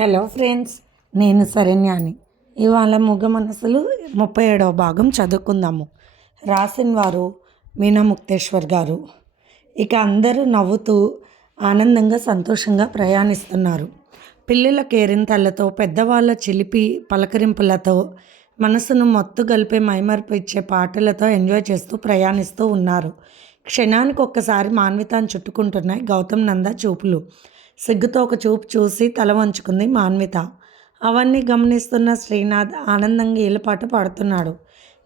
Hello friends నేను శరణ్యాని. ఇవాళ ముగ మనసులు ముప్పై ఏడవ భాగం చదువుకుందాము. రాసిన వారు మీనా ముక్తేశ్వర్ గారు. ఇక అందరూ నవ్వుతూ ఆనందంగా సంతోషంగా ప్రయాణిస్తున్నారు. పిల్లల కేరింతలతో పెద్దవాళ్ళ చిలిపి పలకరింపులతో మనసును మొత్తు గలిపే మైమర్పు ఇచ్చే పాటలతో ఎంజాయ్ చేస్తూ ప్రయాణిస్తూ ఉన్నారు. క్షణానికి ఒక్కసారి మాన్వితాన్ని చుట్టుకుంటున్నాయి గౌతమ్ నంద చూపులు. సిగ్గుతో ఒక చూపు చూసి తల వంచుకుంది మాన్విత. అవన్నీ గమనిస్తున్న శ్రీనాథ్ ఆనందంగా ఈలపాట పాడుతున్నాడు.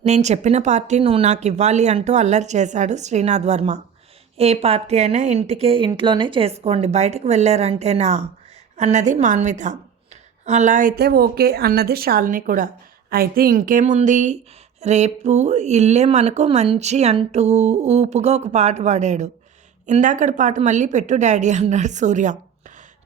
నేను చెప్పిన పార్టీ నువ్వు నాకు ఇవ్వాలి అంటూ అల్లరి చేశాడు శ్రీనాథ్ వర్మ. ఏ పార్టీ అయినా ఇంటికే ఇంట్లోనే చేసుకోండి బయటకు వెళ్ళారంటేనా? అన్నది మాన్విత. అలా అయితే ఓకే అన్నది శాలిని కూడా. అయితే ఇంకేముంది? రేపు ఇల్లే మనకు మంచి అంటూ ఊపుగా ఒక పాట పాడాడు. ఇందాకటి పాట మళ్ళీ పెట్టు డాడీ అన్నాడు సూర్య.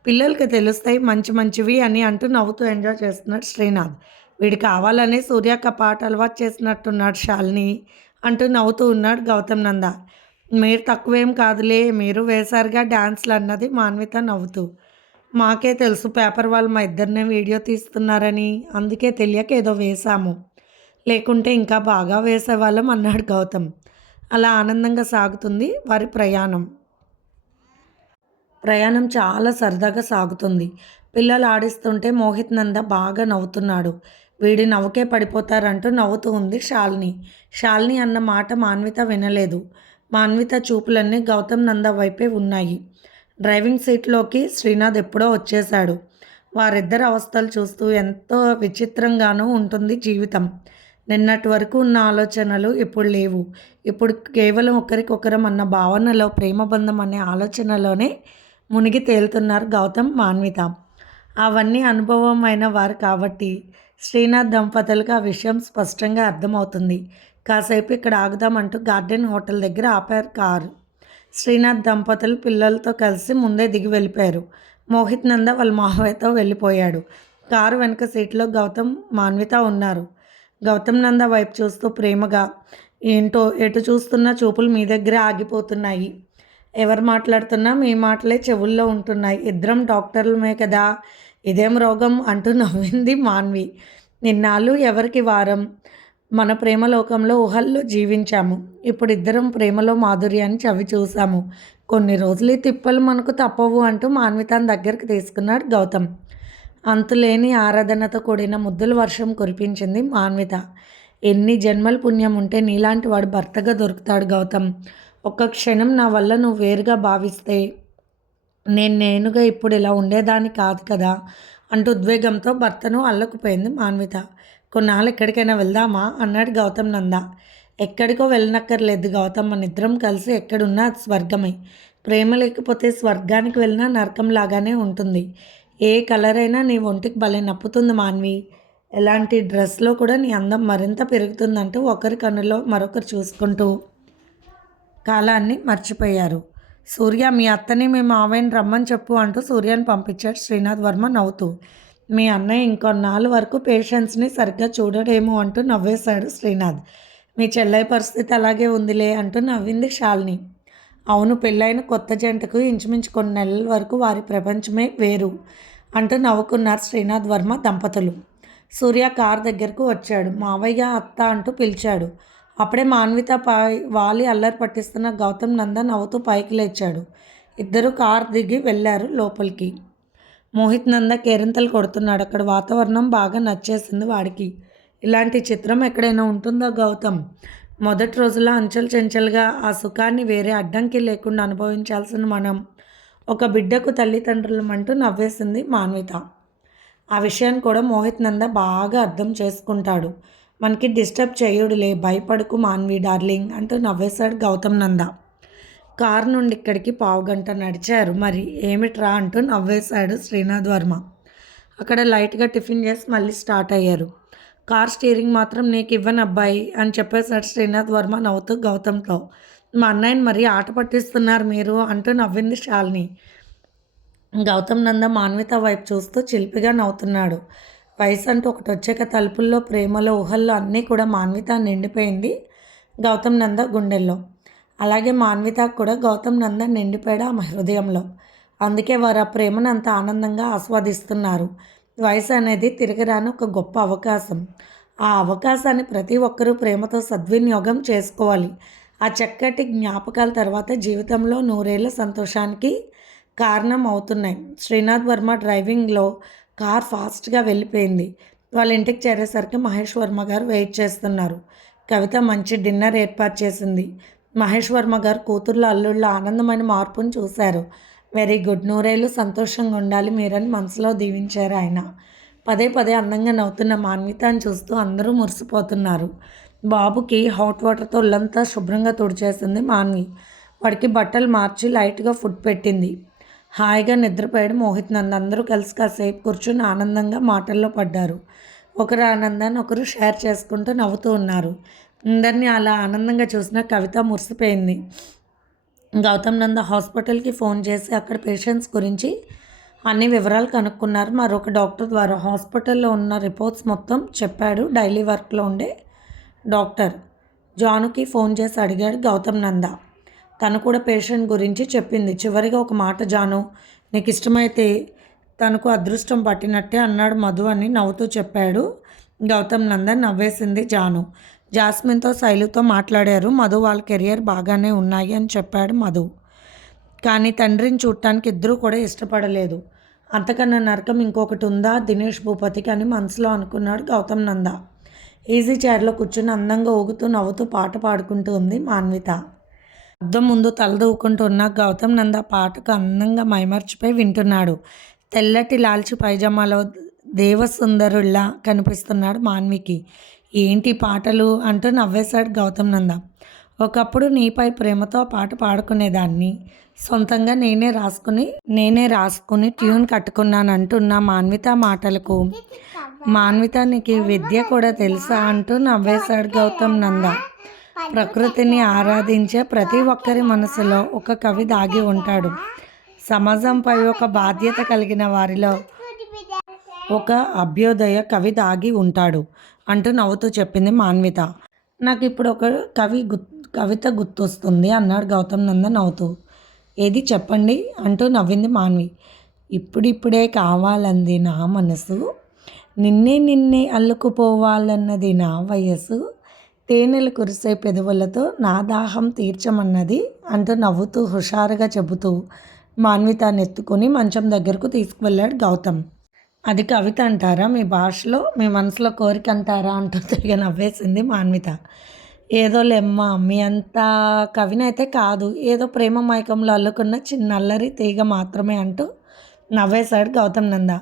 పిల్లలకి తెలుస్తాయి మంచి మంచివి అని అంటూ నవ్వుతూ ఎంజాయ్ చేస్తున్నాడు శ్రీనాథ్. వీడు కావాలని సూర్యక్క పాట అలవాటు చేసినట్టున్నాడు శాలిని అంటూ నవ్వుతూ ఉన్నాడు గౌతమ్ నంద. మీరు తక్కువేం కాదులే మీరు వేశారుగా డ్యాన్స్లు అన్నది మాన్విత నవ్వుతూ. మాకే తెలుసు పేపర్ వాళ్ళు మా ఇద్దరినే వీడియో తీస్తున్నారని అందుకే తెలియక ఏదో వేశాము. లేకుంటే ఇంకా బాగా వేసేవాళ్ళం అన్నాడు గౌతమ్. అలా ఆనందంగా సాగుతుంది వారి ప్రయాణం. ప్రయాణం చాలా సరదాగా సాగుతుంది. పిల్లలు ఆడిస్తుంటే మోహిత్ నంద బాగా నవ్వుతున్నాడు. వీడి నవ్వుకే పడిపోతారంటూ నవ్వుతూ ఉంది శాలిని. శాలిని అన్న మాట మాన్విత వినలేదు. మాన్విత చూపులన్నీ గౌతమ్ నంద వైపే ఉన్నాయి. డ్రైవింగ్ సీట్లోకి శ్రీనాథ్ ఎప్పుడో వచ్చేశాడు. వారిద్దరి అవస్థలు చూస్తూ ఎంతో విచిత్రంగానూ ఉంటుంది జీవితం. నిన్నటి వరకు ఉన్న ఆలోచనలు ఇప్పుడు లేవు. ఇప్పుడు కేవలం ఒకరికొకరం అన్న భావనలో ప్రేమబంధం అనే ఆలోచనలోనే మునిగి తేలుతున్నారు గౌతమ్ మాన్విత. అవన్నీ అనుభవమైన వారు కాబట్టి శ్రీనాథ్ దంపతులకు ఆ విషయం స్పష్టంగా అర్థమవుతుంది. కాసేపు ఇక్కడ ఆగుదామంటూ గార్డెన్ హోటల్ దగ్గర ఆపారు కారు. శ్రీనాథ్ దంపతులు పిల్లలతో కలిసి ముందే దిగి వెళ్ళిపోయారు. మోహిత్ నంద వాళ్ళ మావయ్యతో వెళ్ళిపోయాడు. కారు వెనుక సీట్లో గౌతమ్ మాన్విత ఉన్నారు. గౌతమ్ నంద వైపు చూస్తూ ప్రేమగా ఏంటో ఎటు చూస్తున్న చూపులు మీ దగ్గరే ఆగిపోతున్నాయి. ఎవరు మాట్లాడుతున్నా మీ మాటలే చెవుల్లో ఉంటున్నాయి. ఇద్దరం డాక్టర్లమే కదా. ఇదేం రోగం అంటూ నవ్వింది మాన్వి. నిన్నాళ్ళు ఎవరికి వారం? మన ప్రేమలోకంలో ఊహల్లో జీవించాము. ఇప్పుడు ఇద్దరం ప్రేమలో మాధుర్యాన్ని చవి చూసాము కొన్ని రోజులు తిప్పలు మనకు తప్పవు అంటూ మాన్వితాన్ని దగ్గరికి తీసుకున్నాడు గౌతమ్. అంతులేని ఆరాధనతో కూడిన ముద్దుల వర్షం కురిపించింది మాన్విత. ఎన్ని జన్మల పుణ్యం ఉంటే నీలాంటి వాడు భర్తగా దొరుకుతాడు గౌతమ్. ఒక్క క్షణం నా వల్ల నువ్వు వేరుగా భావిస్తే నేను నేనుగా ఇప్పుడు ఇలా ఉండేదాన్ని కాదు కదా అంటూ ఉద్వేగంతో భర్తను అల్లకుపోయింది మాన్విత. కొన్నాళ్ళు ఎక్కడికైనా వెళ్దామా? అన్నాడు గౌతమ్ నంద. ఎక్కడికో వెళ్ళనక్కర్లేదు గౌతమ్. మన ఇద్దరం కలిసి ఎక్కడున్నా స్వర్గమే. ప్రేమ లేకపోతే స్వర్గానికి వెళ్ళినా నరకం లాగానే ఉంటుంది. ఏ కలర్ అయినా నీ ఒంటికి భలే నప్పుతుంది మాన్వి. ఎలాంటి డ్రెస్లో కూడా నీ అందం మరింత పెరుగుతుందంటూ ఒకరి కన్నులో మరొకరు చూసుకుంటూ కాలాన్ని మర్చిపోయారు. సూర్య మీ అత్తని మీ మావయ్యని రమ్మని చెప్పు అంటూ సూర్యని పంపించాడు శ్రీనాథ్ వర్మ నవ్వుతూ. మీ అన్నయ్య ఇంకొన్నాళ్ళు వరకు పేషెంట్స్ని సరిగ్గా చూడడేమో అంటూ నవ్వేశాడు శ్రీనాథ్. మీ చెల్లయ్య పరిస్థితి అలాగే ఉందిలే అంటూ నవ్వింది శాలిని. అవును పెళ్ళైన కొత్త జంటకు ఇంచుమించు కొన్ని నెలల వరకు వారి ప్రపంచమే వేరు అంటూ నవ్వుకున్నారు శ్రీనాథ్ వర్మ దంపతులు. సూర్య కార్ దగ్గరకు వచ్చాడు. మావయ్య అత్త అంటూ పిలిచాడు. అప్పుడే మాన్విత పై వాలి అల్లరి పట్టిస్తున్న గౌతమ్ నందన్ నవ్వుతూ పైకి లేచాడు. ఇద్దరు కార్ దిగి వెళ్ళారు లోపలికి. మోహిత్ నంద కేరింతలు కొడుతున్నాడు. అక్కడ వాతావరణం బాగా నచ్చేసింది వాడికి. ఇలాంటి చిత్రం ఎక్కడైనా ఉంటుందో గౌతమ్? మొదటి రోజుల్లో అంచెలు చెంచలుగా ఆ సుఖాన్ని వేరే అడ్డంకి లేకుండా అనుభవించాల్సిన మనం. ఒక బిడ్డకు తల్లిదండ్రులం అంటూ నవ్వేసింది మాన్విత. ఆ విషయాన్ని కూడా మోహిత్ నంద బాగా అర్థం చేసుకుంటాడు. మనకి డిస్టర్బ్ చేయుడులే భయపడుకు మాన్వి డార్లింగ్ అంటూ నవ్వేశాడు గౌతమ్ నంద. కారు నుండి ఇక్కడికి పావు గంట నడిచారు. మరి ఏమిట్రా అంటూ నవ్వేశాడు శ్రీనాథ్ వర్మ. అక్కడ లైట్గా టిఫిన్ చేసి మళ్ళీ స్టార్ట్ అయ్యారు. కార్ స్టీరింగ్ మాత్రం నీకు ఇవ్వను అబ్బాయి అని చెప్పేశాడు శ్రీనాథ్ వర్మ నవ్వుతూ గౌతమ్తో. మా అన్నయ్యని మరీ ఆట పట్టిస్తున్నారు మీరు అంటూ నవ్వింది శాలిని. గౌతమ్ నంద మాన్విత వైపు చూస్తూ చిలిపిగా నవ్వుతున్నాడు. వయసు అంటూ ఒకటి వచ్చాక తలుపుల్లో ప్రేమలో ఊహల్లో అన్నీ కూడా మాన్విత నిండిపోయింది గౌతమ్ నంద గుండెల్లో. అలాగే మాన్విత కూడా గౌతమ్ నంద నిండిపోయాడు ఆమె హృదయంలో. అందుకే వారు ఆ ప్రేమను అంత ఆనందంగా ఆస్వాదిస్తున్నారు. వయసు అనేది తిరగరాని ఒక గొప్ప అవకాశం. ఆ అవకాశాన్ని ప్రతి ఒక్కరూ ప్రేమతో సద్వినియోగం చేసుకోవాలి. ఆ చక్కటి జ్ఞాపకాల తర్వాత జీవితంలో నూరేళ్ళ సంతోషానికి కారణం అవుతున్నాయి. శ్రీనాథ్ వర్మ డ్రైవింగ్లో కార్ ఫాస్ట్గా వెళ్ళిపోయింది. వాళ్ళ ఇంటికి చేరేసరికి మహేష్ వర్మ గారు వెయిట్ చేస్తున్నారు. కవిత మంచి డిన్నర్ ఏర్పాటు చేసింది. మహేష్ వర్మ గారు కూతుర్ల అల్లుళ్ళ ఆనందమైన మార్పును చూశారు. వెరీ గుడ్ నూరేళ్ళు సంతోషంగా ఉండాలి మీరని మనసులో దీవించారు ఆయన. పదే పదే అందంగా నవ్వుతున్న మాన్వితాన్ని చూస్తూ అందరూ మురిసిపోతున్నారు. బాబుకి హాట్ వాటర్తో ఒళ్ళంతా శుభ్రంగా తుడిచేసింది మాన్వి. వాడికి బట్టలు మార్చి లైట్గా ఫుడ్ పెట్టింది. హాయిగా నిద్రపోయాడు మోహిత్. నంద్ అందరూ కలిసి కాసేపు కూర్చుని ఆనందంగా మాటల్లో పడ్డారు. ఒకరు ఆనందాన్ని ఒకరు షేర్ చేసుకుంటూ నవ్వుతూ ఉన్నారు. అందరినీ అలా ఆనందంగా చూసిన కవిత మురిసిపోయింది. గౌతమ్ నంద హాస్పిటల్కి ఫోన్ చేసి అక్కడ పేషెంట్స్ గురించి అన్ని వివరాలు కనుక్కున్నారు. మరొక డాక్టర్ ద్వారా హాస్పిటల్లో ఉన్న రిపోర్ట్స్ మొత్తం చెప్పాడు డైలీ వర్క్లో ఉండే డాక్టర్. జానుకి ఫోన్ చేసి అడిగాడు గౌతమ్ నంద. తను కూడా పేషెంట్ గురించి చెప్పింది. చివరిగా ఒక మాట జాను నీకు ఇష్టమైతే తనకు అదృష్టం పట్టినట్టే అన్నాడు మధు అని నవ్వుతూ చెప్పాడు. గౌతమ్ నందన్ నవ్వేసింది జాను. జాస్మిన్తో శైలుతో మాట్లాడారు. మధు వాళ్ళ కెరియర్ బాగానే ఉన్నాయి అని చెప్పాడు మధు. కానీ తండ్రిని చూడటానికి ఇద్దరూ కూడా ఇష్టపడలేదు. అంతకన్నా నరకం ఇంకొకటి ఉందా? దినేష్ భూపతికి అని మనసులో అనుకున్నాడు గౌతమ్ నంద. ఈజీ చైర్లో కూర్చుని అందంగా ఊగుతూ నవ్వుతూ పాట పాడుకుంటూ ఉంది మాన్విత. అద్దం ముందు తలదూకుంటూ ఉన్న గౌతమ్ నంద పాటకు అందంగా మైమర్చిపోయి వింటున్నాడు. తెల్లటి లాల్చి పైజామాలో దేవసుందరుల్లా కనిపిస్తున్నాడు మాన్వికి. ఏంటి పాటలు అంటూ నవ్వేశాడు గౌతమ్ నంద. ఒకప్పుడు నీపై ప్రేమతో పాట పాడుకునేదాన్ని. సొంతంగా నేనే రాసుకుని నేనే రాసుకుని ట్యూన్ కట్టుకున్నాను అంటున్న మాన్విత మాటలకు. మాన్విత నీకు విద్య కూడా తెలుసా అంటూ నవ్వేశాడు గౌతమ్ నంద. ప్రకృతిని ఆరాధించే ప్రతి ఒక్కరి మనసులో ఒక కవి దాగి ఉంటాడు. సమాజంపై ఒక బాధ్యత కలిగిన వారిలో ఒక అభ్యోదయ కవి దాగి ఉంటాడు అంటూ నవ్వుతూ చెప్పింది మాన్విత. నాకు ఇప్పుడు ఒక కవి గు కవిత గుర్తొస్తుంది అన్నాడు గౌతమ్ నంద నవ్వుతూ. ఏది చెప్పండి అంటూ నవ్వింది మాన్వి. ఇప్పుడిప్పుడే కావాలంది నా మనసు. నిన్నే నిన్నే అల్లుకుపోవాలన్నది నా వయస్సు. తేనెలు కురిసే పెదవులతో నా దాహం తీర్చమన్నది అంటూ నవ్వుతూ హుషారుగా చెబుతూ మాన్వితాన్ని ఎత్తుకొని మంచం దగ్గరకు తీసుకువెళ్ళాడు గౌతమ్. అది కవిత అంటారా? మీ భాషలో మీ మనసులో కోరిక అంటారా? అంటూ తిరిగి నవ్వేసింది మాన్విత. ఏదో లెమ్మ మీ అంత కవినైతే కాదు. ఏదో ప్రేమ మైకంలో అల్లుకున్న చిన్న అల్లరి తీగ మాత్రమే అంటూ నవ్వేశాడు గౌతమ్ నంద.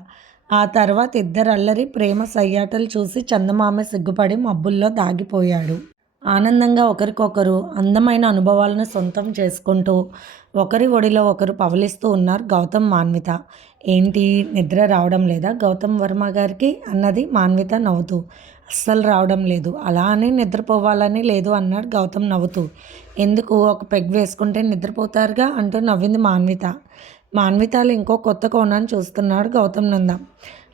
ఆ తర్వాత ఇద్దరు అల్లరి ప్రేమ సయ్యాటలు చూసి చందమామ సిగ్గుపడి మబ్బుల్లో దాగిపోయాడు. ఆనందంగా ఒకరికొకరు అందమైన అనుభవాలను సొంతం చేసుకుంటూ ఒకరి ఒడిలో ఒకరు పవలిస్తూ ఉన్నారు గౌతమ్ మాన్విత. ఏంటి? నిద్ర రావడం లేదా? గౌతమ్ వర్మ గారికి అన్నది మాన్విత నవ్వుతూ. అస్సలు రావడం లేదు. అలా అని నిద్రపోవాలని లేదు అన్నాడు గౌతమ్ నవ్వుతూ. ఎందుకు? ఒక పెగ్ వేసుకుంటే నిద్రపోతారుగా అంటూ నవ్వింది మాన్విత. మాన్వితాలు ఇంకో కొత్త కోణాన్ని చూస్తున్నాడు గౌతమ్ నంద.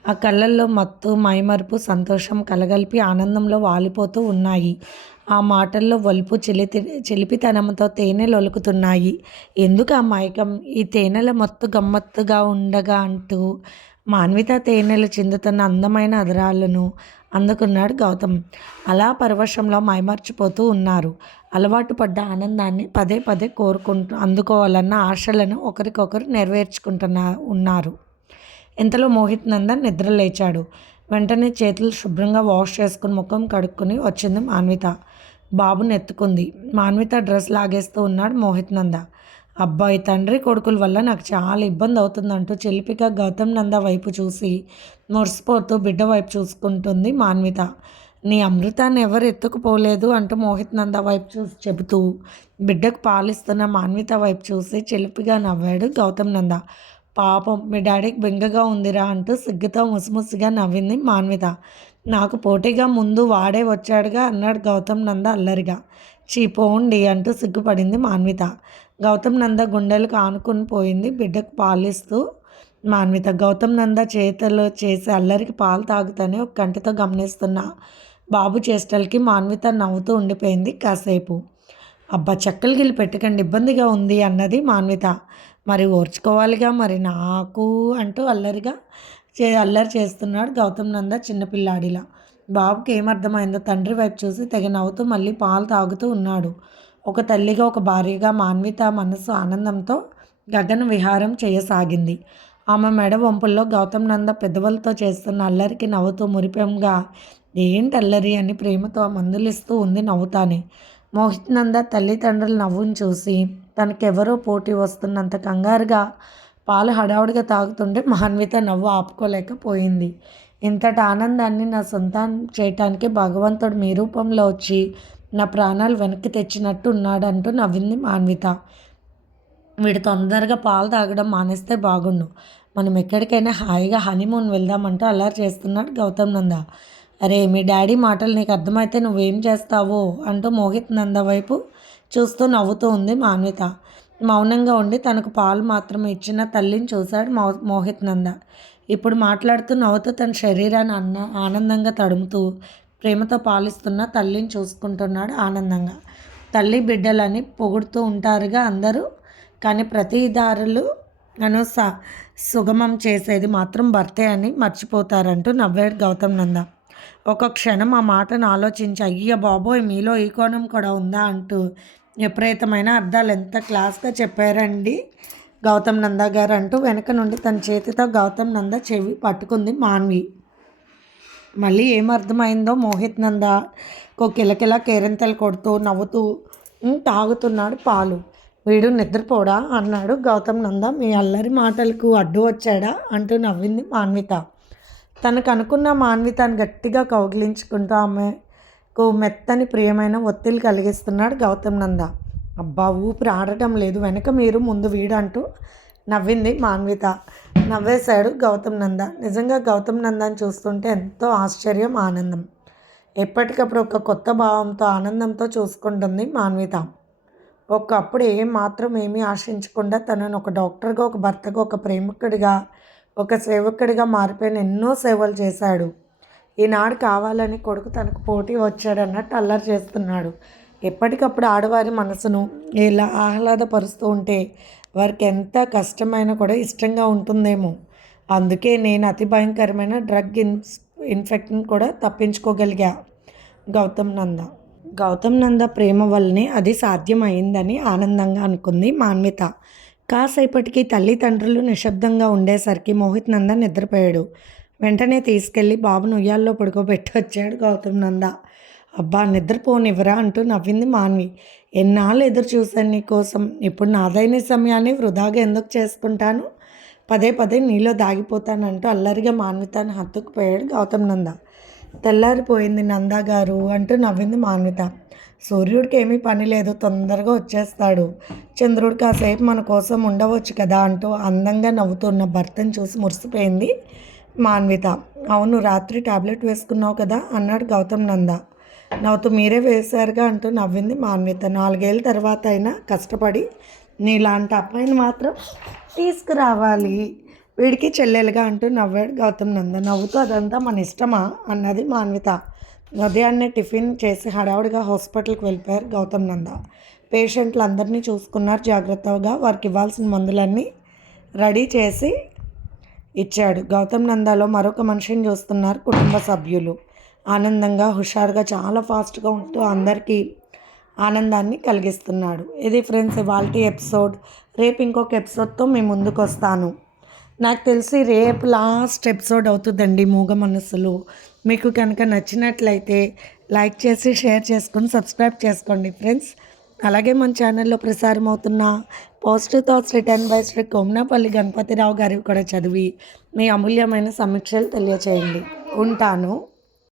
ఆ కళ్ళల్లో మత్తు మైమరుపు సంతోషం కలగలిపి ఆనందంలో వాలిపోతూ ఉన్నాయి. ఆ మాటల్లో వలుపు చెలితి చెలిపితనంతో తేనెలు ఒలుకుతున్నాయి ఎందుకు ఆ మైకం ఈ తేనెల మత్తు గమ్మత్తుగా ఉండగా అంటూ మాన్విత తేనెలు చిందుతున్న అందమైన అదరాలను అందుకున్నాడు గౌతమ్. అలా పరవశంలో మైమర్చిపోతూ ఉన్నారు. అలవాటు పడ్డ ఆనందాన్ని పదే పదే కోరుకుంటూ అందుకోవాలన్న ఆశలను ఒకరికొకరు నెరవేర్చుకుంటున్నా ఉన్నారు. ఇంతలో మోహిత్ నందన్ నిద్ర లేచాడు. వెంటనే చేతులు శుభ్రంగా వాష్ చేసుకుని ముఖం కడుక్కొని వచ్చింది మాన్విత. బాబుని ఎత్తుకుంది. మాన్విత డ్రెస్ లాగేస్తూ ఉన్నాడు మోహిత్ నంద. అబ్బాయి తండ్రి కొడుకుల వల్ల నాకు చాలా ఇబ్బంది అవుతుందంటూ చెలిపిగా గౌతమ్ నంద వైపు చూసి మురిసిపోతూ బిడ్డ వైపు చూసుకుంటుంది మాన్విత. నీ అమృతాన్ని ఎవరు ఎత్తుకుపోలేదు అంటూ మోహిత్ నంద వైపు చూసి చెబుతూ బిడ్డకు పాలిస్తున్న మాన్విత వైపు చూసి చెలిపిగా నవ్వాడు గౌతమ్ నంద. పాపం మీ డాడీకి బెంగగా ఉందిరా అంటూ సిగ్గుతో ముసిముసిగా నవ్వింది మాన్విత. నాకు పోటీగా ముందు వాడే వచ్చాడుగా అన్నాడు గౌతమ్ నంద అల్లరిగా. చీపోండి అంటూ సిగ్గుపడింది మాన్విత. గౌతమ్ నంద గుండెలకు ఆనుకుని పోయింది. బిడ్డకు పాలిస్తూ మాన్విత గౌతమ్ నంద చేతలు చేసి అల్లరికి పాలు తాగుతానే ఒక కంటితో గమనిస్తున్నా. బాబు చేష్టలకి మాన్విత నవ్వుతూ ఉండిపోయింది కాసేపు. అబ్బా చెక్కలు గిల్లి పెట్టకండి ఇబ్బందిగా ఉంది అన్నది మాన్విత. మరి ఓర్చుకోవాలిగా మరి నాకు అంటూ అల్లరిగా చే అల్లరి చేస్తున్నాడు గౌతమ్ నంద చిన్నపిల్లాడిలా. బాబుకి ఏమర్థమైందో తండ్రి వైపు చూసి తెగ నవ్వుతూ మళ్ళీ పాలు తాగుతూ ఉన్నాడు. ఒక తల్లిగా ఒక భార్యగా మాన్విత మనస్సు ఆనందంతో గగన విహారం చేయసాగింది. ఆమె మెడ వంపుల్లో గౌతమ్ నంద పెద్దవలతో చేస్తున్న అల్లరికి నవ్వుతూ మురిపెంగా ఏంటి అల్లరి? అని ప్రేమతో మందులిస్తూ ఉంది నవ్వుతానే. మోహిత్ నంద తల్లిదండ్రుల నవ్వును చూసి తనకెవరో పోటీ వస్తున్నంత కంగారుగా పాలు హడావుడిగా తాగుతుంటే మాన్విత నవ్వు ఆపుకోలేకపోయింది. ఇంతటి ఆనందాన్ని నా సొంతం చేయటానికి భగవంతుడు మీ రూపంలో వచ్చి నా ప్రాణాలు వెనక్కి తెచ్చినట్టు ఉన్నాడంటూ నవ్వింది మాన్విత. వీడు తొందరగా పాలు తాగడం మానేస్తే బాగుండు. మనం ఎక్కడికైనా హాయిగా హనీమూన్ వెళ్దామంటూ అలా చేస్తున్నాడు గౌతమ్ నంద. అరే మీ డాడీ మాటలు నీకు అర్థమైతే నువ్వేం చేస్తావో అంటూ మోహిత్ నంద వైపు చూస్తూ నవ్వుతూ ఉంది మాన్విత. మౌనంగా ఉండి తనకు పాలు మాత్రమే ఇచ్చిన తల్లిని చూశాడు మో మోహిత్ నంద. ఇప్పుడు మాట్లాడుతూ నవ్వుతూ తన శరీరాన్ని అన్న ఆనందంగా తడుముతూ ప్రేమతో పాలిస్తున్న తల్లిని చూసుకుంటున్నాడు ఆనందంగా. తల్లి బిడ్డలని పొగుడుతూ ఉంటారుగా అందరూ కానీ ప్రతిదారులు నన్ను స సుగమం చేసేది మాత్రం భర్తే అని మర్చిపోతారంటూ నవ్వాడు గౌతమ్ నంద. ఒక క్షణం ఆ మాటను ఆలోచించి అయ్య బాబోయ్ మీలో ఈ కోణం కూడా ఉందా అంటూ విపరీతమైన అర్థాలు ఎంత క్లాస్గా చెప్పారండి గౌతమ్ నంద గారు అంటూ వెనక నుండి తన చేతితో గౌతమ్ నంద చెవి పట్టుకుంది మాన్వి. మళ్ళీ ఏమర్థమైందో మోహిత్ నంద కిలకిల కేరింతలు కొడుతూ నవ్వుతూ తాగుతున్నాడు పాలు. వీడు నిద్రపోడా? అన్నాడు గౌతమ్ నంద. మీ అల్లరి మాటలకు అడ్డు వచ్చాడా? అంటూ నవ్వింది మాన్విత. తనకు అనుకున్న మాన్వితను గట్టిగా కౌగిలించుకుంటూ ఆమెకు మెత్తని ప్రియమైన ఒత్తిడి కలిగిస్తున్నాడు గౌతమ్ నంద. అబ్బా ఊపిరి ఆడటం లేదు. వెనక మీరు ముందు వీడంటూ నవ్వింది మాన్విత. నవ్వేశాడు గౌతమ్ నంద. నిజంగా గౌతమ్ నందాన్ని చూస్తుంటే ఎంతో ఆశ్చర్యం ఆనందం. ఎప్పటికప్పుడు ఒక కొత్త భావంతో ఆనందంతో చూసుకుంటుంది మాన్విత. ఒకప్పుడు ఏం మాత్రం ఏమీ ఆశించకుండా తనను ఒక డాక్టర్గా ఒక భర్తగా ఒక ప్రేమికుడిగా ఒక సేవకుడిగా మారిపోయిన ఎన్నో సేవలు చేశాడు. ఈనాడు కావాలని కొడుకు తనకు పోటీ వచ్చాడన్నట్టు అల్లరి చేస్తున్నాడు. ఎప్పటికప్పుడు ఆడవారి మనసును ఇలా ఆహ్లాదపరుస్తూ ఉంటే వారికి ఎంత కష్టమైనా కూడా ఇష్టంగా ఉంటుందేమో. అందుకే నేను అతి భయంకరమైన డ్రగ్ ఇన్ ఇన్ఫెక్షన్ కూడా తప్పించుకోగలిగా. గౌతమ్ నంద. గౌతమ్ నంద ప్రేమ వల్లనే అది సాధ్యమైందని ఆనందంగా అనుకుంది మాన్విత. కాసేపటికి తల్లిదండ్రులు నిశ్శబ్దంగా ఉండేసరికి మోహిత్ నంద నిద్రపోయాడు. వెంటనే తీసుకెళ్ళి బాబును ఉయ్యాల్లో పడుకోబెట్టి వచ్చాడు గౌతమ్ నంద. అబ్బా నిద్రపోనివ్వరా అంటూ నవ్వింది మాన్వి. ఎన్నాళ్ళు ఎదురు చూశాను నీ కోసం ఇప్పుడు నాదైన సమయాన్ని వృధాగా ఎందుకు చేసుకుంటాను? పదే పదే నీలో దాగిపోతానంటూ అల్లరిగా మాన్వితాన్ని హత్తుకుపోయాడు గౌతమ్ నంద. తెల్లారిపోయింది నంద గారు అంటూ నవ్వింది మాన్విత. సూర్యుడికి ఏమీ పని లేదు తొందరగా వచ్చేస్తాడు. చంద్రుడు కాసేపు మన కోసం ఉండవచ్చు కదా అంటూ అందంగా నవ్వుతున్న భర్తను చూసి మురిసిపోయింది మాన్విత. అవును రాత్రి టాబ్లెట్ వేసుకున్నావు కదా అన్నాడు గౌతమ్ నంద. నవ్వుతూ మీరే వేశారుగా అంటూ నవ్వింది మాన్విత. నాలుగేళ్ళ తర్వాత అయినా కష్టపడి నీలాంటి అబ్బాయిని మాత్రం తీసుకురావాలి. వీడికి చెల్లెలుగా అంటూ నవ్వాడు గౌతమ్ నంద. నవ్వుతూ అదంతా మన ఇష్టమా అన్నది మాన్విత. ఉదయాన్నే టిఫిన్ చేసి హడావుడిగా హాస్పిటల్కి వెళ్ళిపోయారు గౌతమ్ నంద. పేషెంట్లు అందరినీ చూసుకున్నారు జాగ్రత్తగా. వారికి ఇవ్వాల్సిన మందులన్నీ రెడీ చేసి ఇచ్చాడు. గౌతమ్ నందాలో మరొక మనిషిని చూస్తున్నారు కుటుంబ సభ్యులు. ఆనందంగా హుషారుగా చాలా ఫాస్ట్గా ఉంటూ అందరికీ ఆనందాన్ని కలిగిస్తున్నాడు. ఇది ఫ్రెండ్స్ ఇవాళ ఎపిసోడ్. రేపు ఇంకొక ఎపిసోడ్తో మేము ముందుకు వస్తాను నాకు తెలిసి రేపు లాస్ట్ ఎపిసోడ్ అవుతుందండి మూగ మనసులు. మీకు కనుక నచ్చినట్లయితే లైక్ చేసి షేర్ చేసుకొని సబ్స్క్రైబ్ చేసుకోండి ఫ్రెండ్స్. అలాగే మన ఛానల్లో ప్రసారం అవుతున్న positive thoughts written by Shri Komnapalli Ganapathirao గారికి కూడా చదివి మీ అమూల్యమైన సమీక్షలు తెలియచేయండి. ఉంటాను.